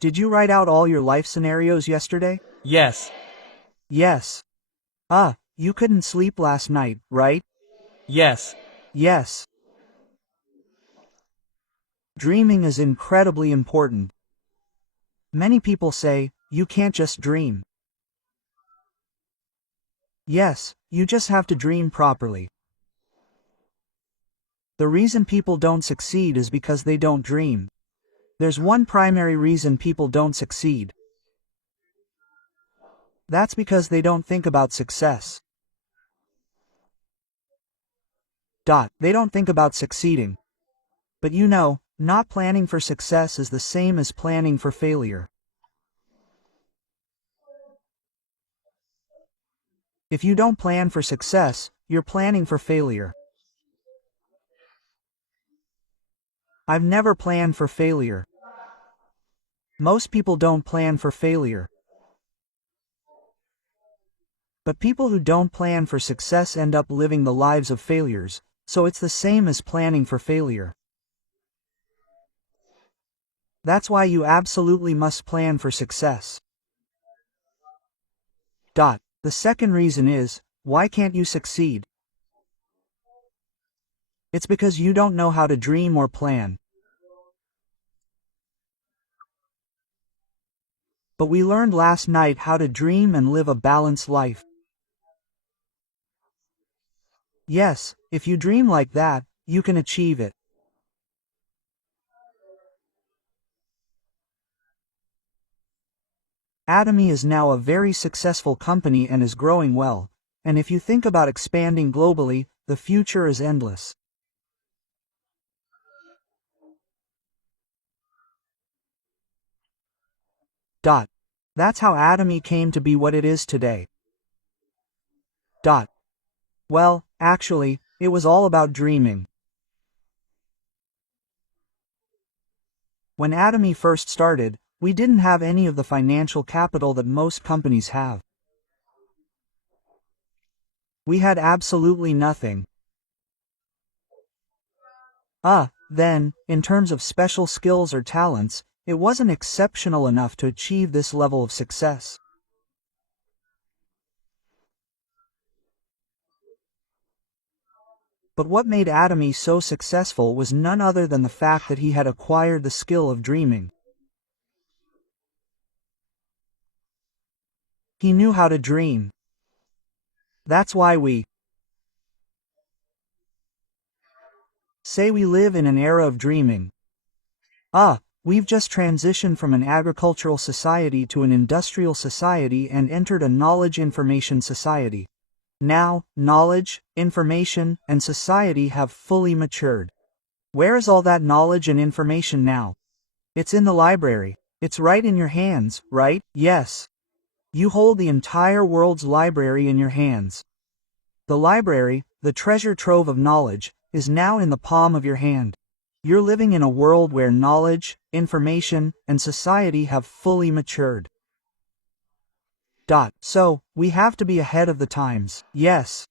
Did you write out all your life scenarios yesterday? Yes. Yes. You couldn't sleep last night, right? Yes. Yes. Dreaming is incredibly important. Many people say, you can't just dream. Yes, you just have to dream properly. The reason people don't succeed is because they don't dream. There's one primary reason people don't succeed. That's because they don't think about success. They don't think about succeeding. But you know, not planning for success is the same as planning for failure. If you don't plan for success, you're planning for failure. I've never planned for failure. Most people don't plan for failure. But people who don't plan for success end up living the lives of failures, so it's the same as planning for failure. That's why you absolutely must plan for success. The second reason is, why can't you succeed? It's because you don't know how to dream or plan. But we learned last night how to dream and live a balanced life. Yes, if you dream like that, you can achieve it. Atomy is now a very successful company and is growing well, and if you think about expanding globally, the future is endless. That's how Atomy came to be what it is today. Well, actually, it was all about dreaming. When Atomy first started, we didn't have any of the financial capital that most companies have. We had absolutely nothing. Then, in terms of special skills or talents, it wasn't exceptional enough to achieve this level of success. But what made Atomy so successful was none other than the fact that he had acquired the skill of dreaming. He knew how to dream. That's why we say we live in an era of dreaming. We've just transitioned from an agricultural society to an industrial society and entered a knowledge information society. Now, knowledge, information, and society have fully matured. Where is all that knowledge and information now? It's in the library. It's right in your hands, right? Yes. You hold the entire world's library in your hands. The library, the treasure trove of knowledge, is now in the palm of your hand. You're living in a world where knowledge, information, and society have fully matured. So, we have to be ahead of the times, yes.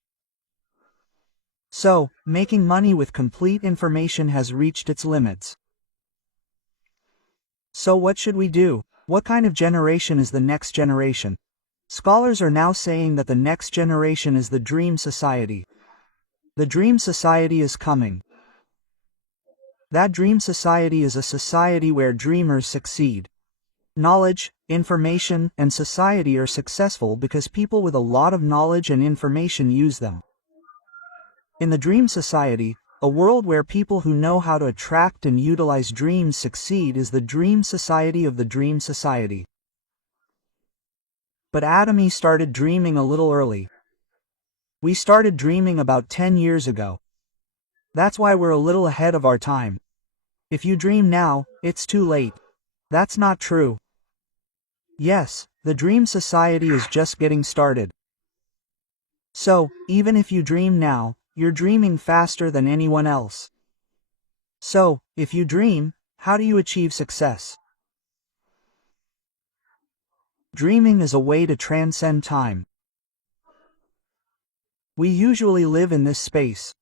So, making money with complete information has reached its limits. So what should we do? What kind of generation is the next generation? Scholars are now saying that the next generation is the Dream Society. The Dream Society is coming. That Dream Society is a society where dreamers succeed. Knowledge, information, and society are successful because people with a lot of knowledge and information use them. In the Dream Society, a world where people who know how to attract and utilize dreams succeed is the Dream Society of the Dream Society. But Atomy started dreaming a little early. We started dreaming about 10 years ago. That's why we're a little ahead of our time. If you dream now, it's too late. That's not true. Yes, the Dream Society is just getting started. So, even if you dream now, you're dreaming faster than anyone else. So, if you dream, how do you achieve success? Dreaming is a way to transcend time. We usually live in this space.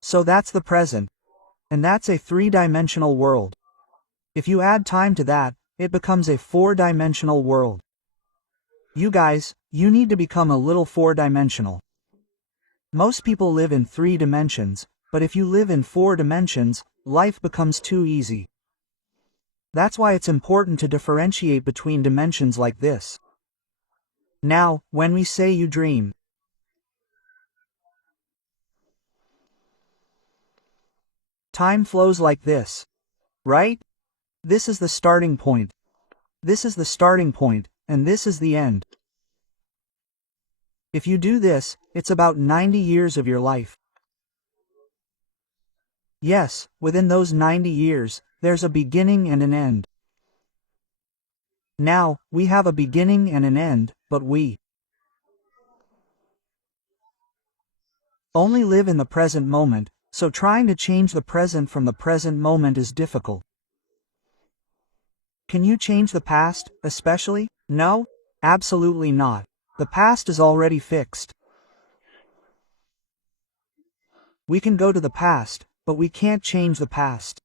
So that's the present. And that's a three-dimensional world. If you add time to that, it becomes a four-dimensional world. You guys, you need to become a little four-dimensional. Most people live in 3 dimensions, but if you live in 4 dimensions, life becomes too easy. That's why it's important to differentiate between dimensions like this. Now, when we say you dream, time flows like this, right? This is the starting point. This is the starting point, and this is the end. If you do this, it's about 90 years of your life. Yes, within those 90 years, there's a beginning and an end. Now, we have a beginning and an end, but we only live in the present moment, so trying to change the present from the present moment is difficult. Can you change the past, especially? No? Absolutely not. The past is already fixed. We can go to the past, but we can't change the past.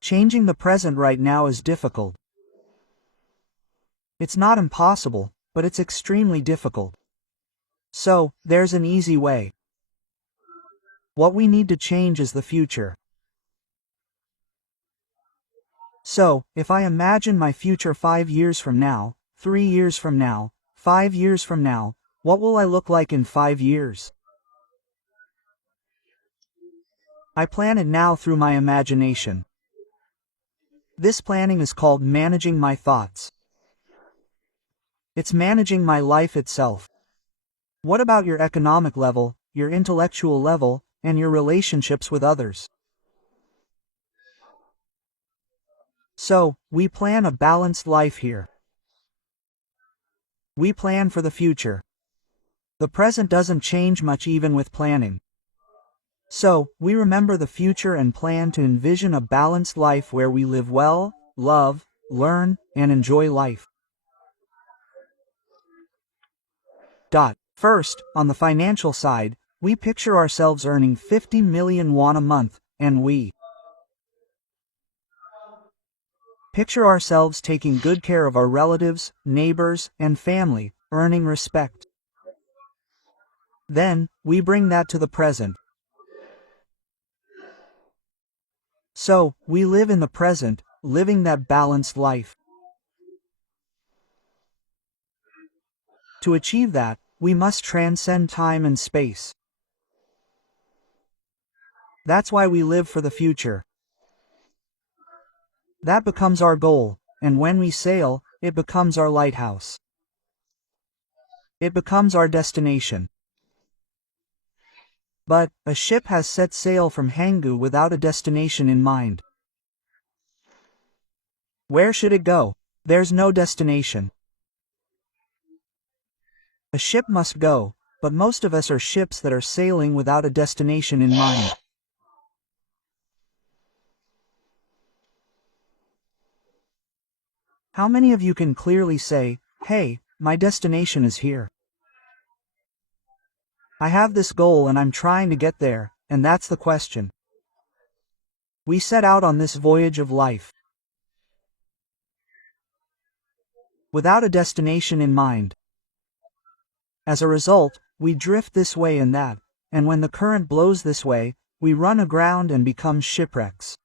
Changing the present right now is difficult. It's not impossible, but it's extremely difficult. So, there's an easy way. What we need to change is the future. So, if I imagine my future 5 years from now, 3 years from now, 5 years from now, what will I look like in 5 years? I plan it now through my imagination. This planning is called managing my thoughts. It's managing my life itself. What about your economic level, your intellectual level, and your relationships with others? So, we plan a balanced life here. We plan for the future. The present doesn't change much even with planning. So, we remember the future and plan to envision a balanced life where we live well, love, learn, and enjoy life. First, on the financial side, we picture ourselves earning 50 million won a month, and we picture ourselves taking good care of our relatives, neighbors, and family, earning respect. Then, we bring that to the present. So, we live in the present, living that balanced life. To achieve that, we must transcend time and space. That's why we live for the future. That becomes our goal, and when we sail, it becomes our lighthouse. It becomes our destination. But, a ship has set sail from Hanggu without a destination in mind. Where should it go? There's no destination. A ship must go, but most of us are ships that are sailing without a destination in mind. How many of you can clearly say, "Hey, my destination is here. I have this goal and I'm trying to get there," and that's the question. We set out on this voyage of life without a destination in mind. As a result, we drift this way and that, and when the current blows this way, we run aground and become shipwrecks.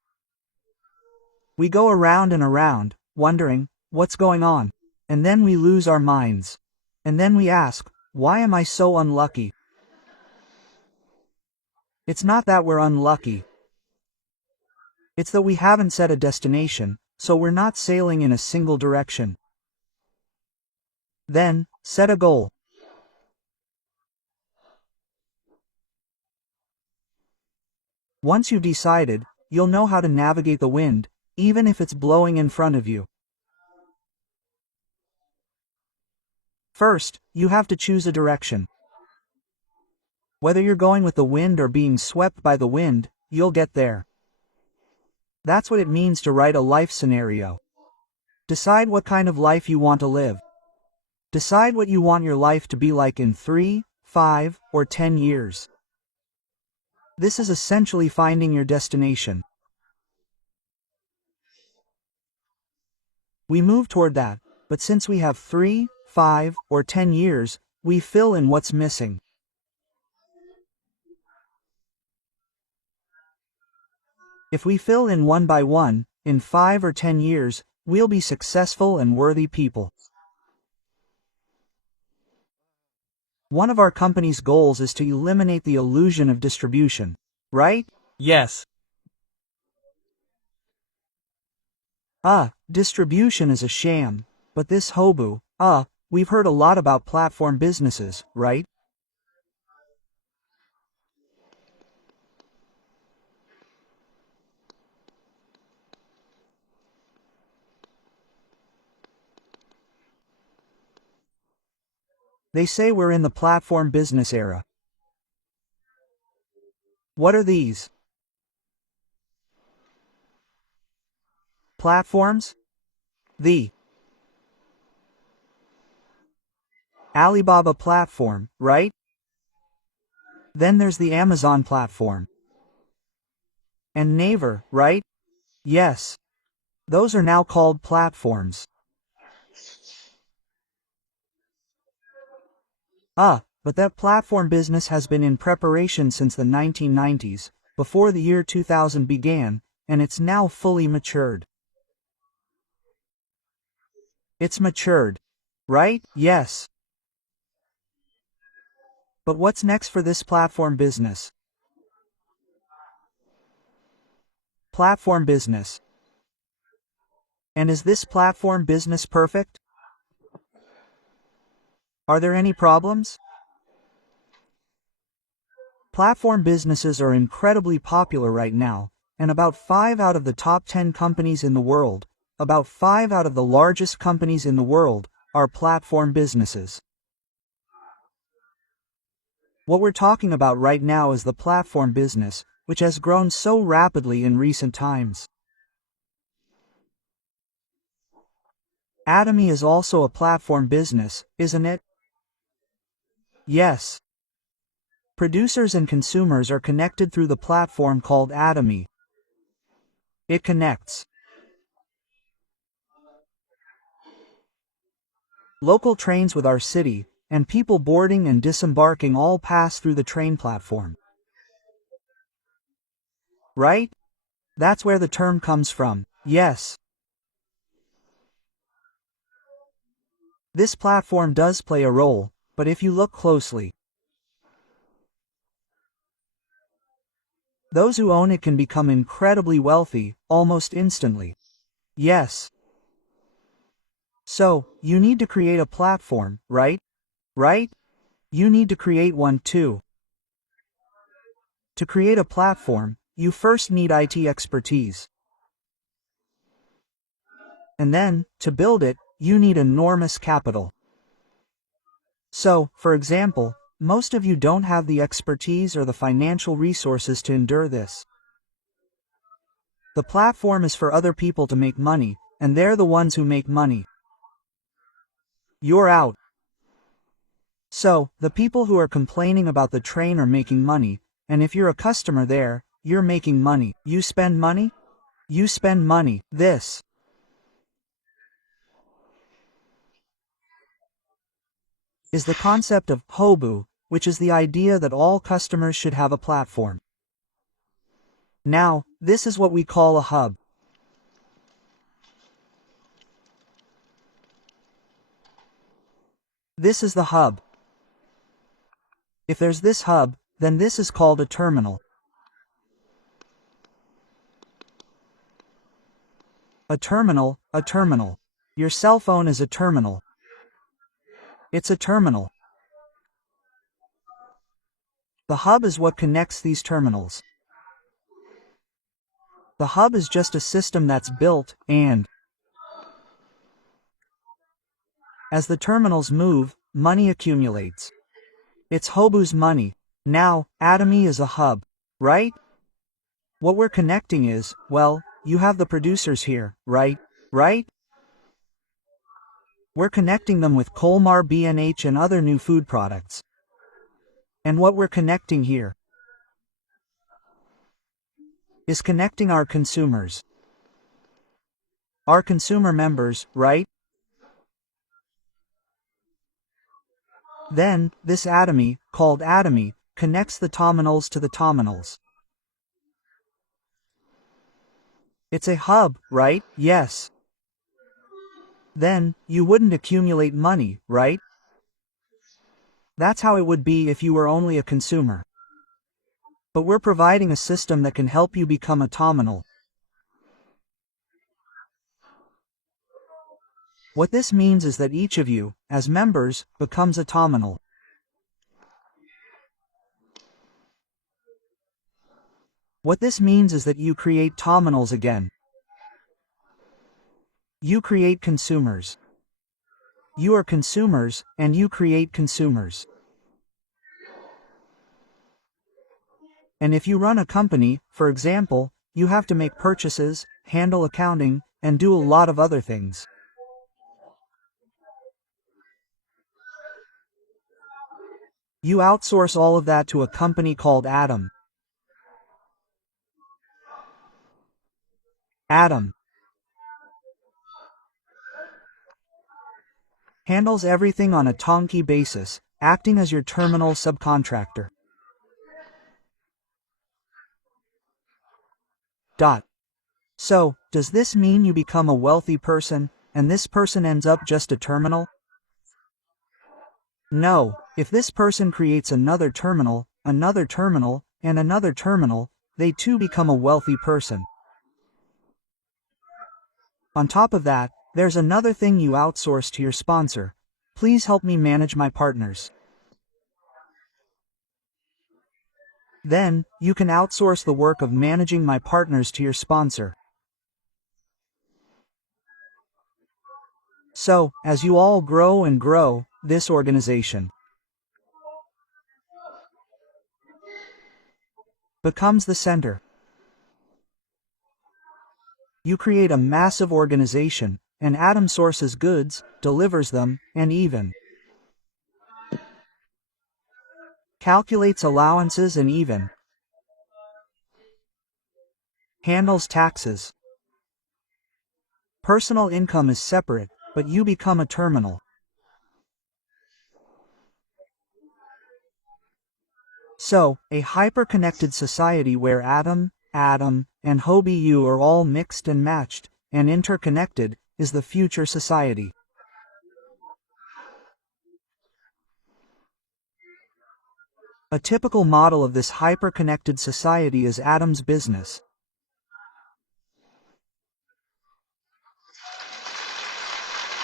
We go around and around, wondering, what's going on? And then we lose our minds. And then we ask, why am I so unlucky? It's not that we're unlucky. It's that we haven't set a destination, so we're not sailing in a single direction. Then, set a goal. Once you've decided, you'll know how to navigate the wind, even if it's blowing in front of you. First, you have to choose a direction. Whether you're going with the wind or being swept by the wind, you'll get there. That's what it means to write a life scenario. Decide what kind of life you want to live. Decide what you want your life to be like in 3, 5, or 10 years. This is essentially finding your destination. We move toward that, but since we have 3, 5, or 10 years, we fill in what's missing. If we fill in one by one, in 5 or 10 years, we'll be successful and worthy people. One of our company's goals is to eliminate the illusion of distribution, right? Yes. Distribution is a sham. But this hobu, we've heard a lot about platform businesses, right? They say we're in the platform business era. What are these? Platforms? The Alibaba platform, right? Then there's the Amazon platform. And Naver, right? Yes. Those are now called platforms. But that platform business has been in preparation since the 1990s, before the year 2000 began, and it's now fully matured. It's matured. Right? Yes. But what's next for this platform business? Platform business. And is this platform business perfect? Are there any problems? Platform businesses are incredibly popular right now, and about 5 out of the top 10 companies in the world, about 5 out of the largest companies in the world, are platform businesses. What we're talking about right now is the platform business, which has grown so rapidly in recent times. Atomy is also a platform business, isn't it? Yes. Producers and consumers are connected through the platform called Atomy. It connects local trains with our city, and people boarding and disembarking all pass through the train platform. Right? That's where the term comes from. Yes. This platform does play a role, but if you look closely, those who own it can become incredibly wealthy, almost instantly. Yes. So, you need to create a platform, right? Right? You need to create one too. To create a platform, you first need IT expertise. And then, to build it, you need enormous capital. So, for example, most of you don't have the expertise or the financial resources to endure this. The platform is for other people to make money, and they're the ones who make money. You're out. So, the people who are complaining about the train are making money, and if you're a customer there, you're making money. You spend money? You spend money. This is the concept of hobu, which is the idea that all customers should have a platform. Now, this is what we call a hub. This is the hub. If there's this hub, then this is called a terminal. A terminal, a terminal. Your cell phone is a terminal. It's a terminal. The hub is what connects these terminals. The hub is just a system that's built, and as the terminals move, money accumulates. It's Hobu's money. Now, Atomy is a hub, right? What we're connecting is, well, you have the producers here, right? Right? We're connecting them with Colmar B&H and other new food products. And what we're connecting here is connecting our consumers. Our consumer members, right? Then, this atomy, called atomy, connects the terminals to the terminals. It's a hub, right? Yes. Then, you wouldn't accumulate money, right? That's how it would be if you were only a consumer. But we're providing a system that can help you become a terminal. What this means is that each of you, as members, becomes a terminal. What this means is that you create terminals again. You create consumers. You are consumers, and you create consumers. And if you run a company, for example, you have to make purchases, handle accounting, and do a lot of other things. You outsource all of that to a company called Atom. Atom handles everything on a turnkey basis, acting as your terminal subcontractor. So, does this mean you become a wealthy person, and this person ends up just a terminal? No, if this person creates another terminal, and another terminal, they too become a wealthy person. On top of that, there's another thing you outsource to your sponsor. Please help me manage my partners. Then, you can outsource the work of managing my partners to your sponsor. So, as you all grow and grow, this organization becomes the center. You create a massive organization, and Atom sources goods, delivers them, and even calculates allowances and even handles taxes. Personal income is separate, but you become a terminal. So, a hyper-connected society where Atom, and HOBU are all mixed and matched, and interconnected, is the future society. A typical model of this hyper-connected society is Atom's business.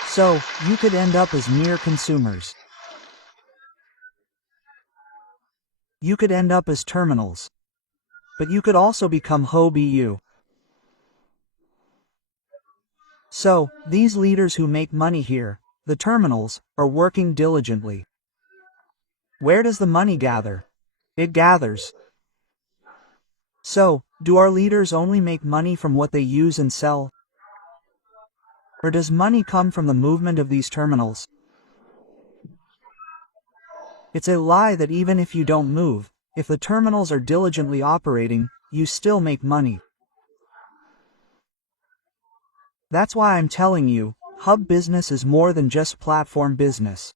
So, you could end up as mere consumers. You could end up as terminals. But you could also become HOBU. So, these leaders who make money here, the terminals, are working diligently. Where does the money gather? It gathers. So, do our leaders only make money from what they use and sell? Or does money come from the movement of these terminals? It's a lie that even if you don't move, if the terminals are diligently operating, you still make money. That's why I'm telling you, hub business is more than just platform business.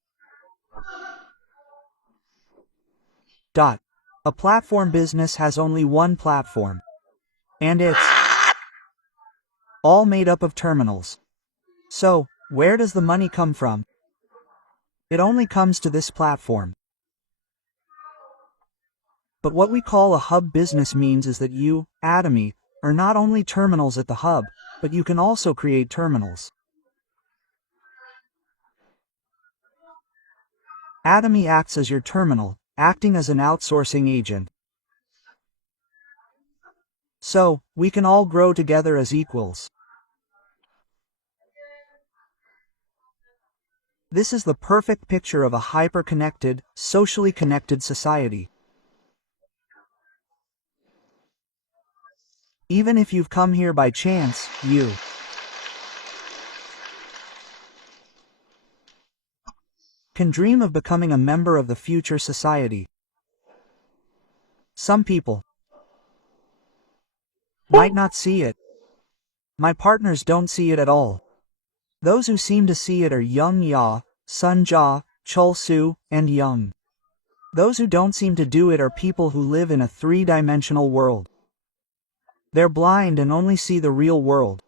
A platform business has only one platform. And it's all made up of terminals. So, where does the money come from? It only comes to this platform. But what we call a hub business means is that you, Atomy, are not only terminals at the hub, but you can also create terminals. Atomy acts as your terminal, acting as an outsourcing agent. So, we can all grow together as equals. This is the perfect picture of a hyper-connected, socially connected society. Even if you've come here by chance, you can dream of becoming a member of the future society. Some people might not see it. My partners don't see it at all. Those who seem to see it are Young Ya, Sun Ja, Chul Su, and Young. Those who don't seem to do it are people who live in a three-dimensional world. They're blind and only see the real world.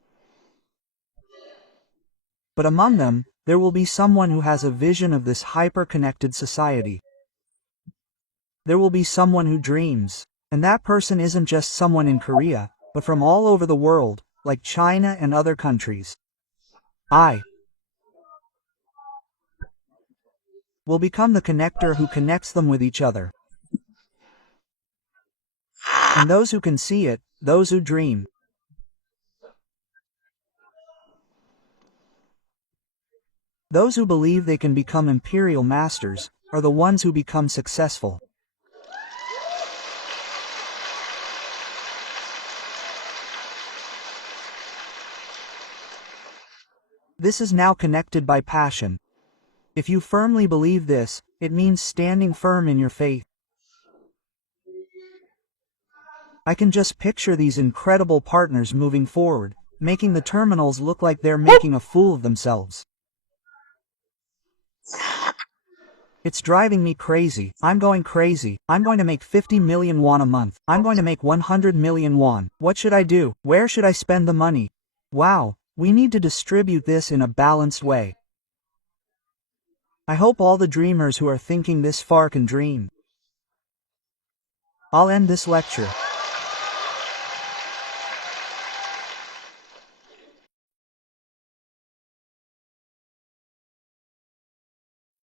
But among them, there will be someone who has a vision of this hyper-connected society. There will be someone who dreams, and that person isn't just someone in Korea, but from all over the world, like China and other countries. I will become the connector who connects them with each other. And those who can see it, those who dream. Those who believe they can become imperial masters, are the ones who become successful. This is now connected by passion. If you firmly believe this, it means standing firm in your faith. I can just picture these incredible partners moving forward, making the terminals look like they're making a fool of themselves. It's driving me crazy. I'm going crazy. I'm going to make 50 million won a month. I'm going to make 100 million won. What should I do? Where should I spend the money? Wow, we need to distribute this in a balanced way. I hope all the dreamers who are thinking this far can dream. I'll end this lecture.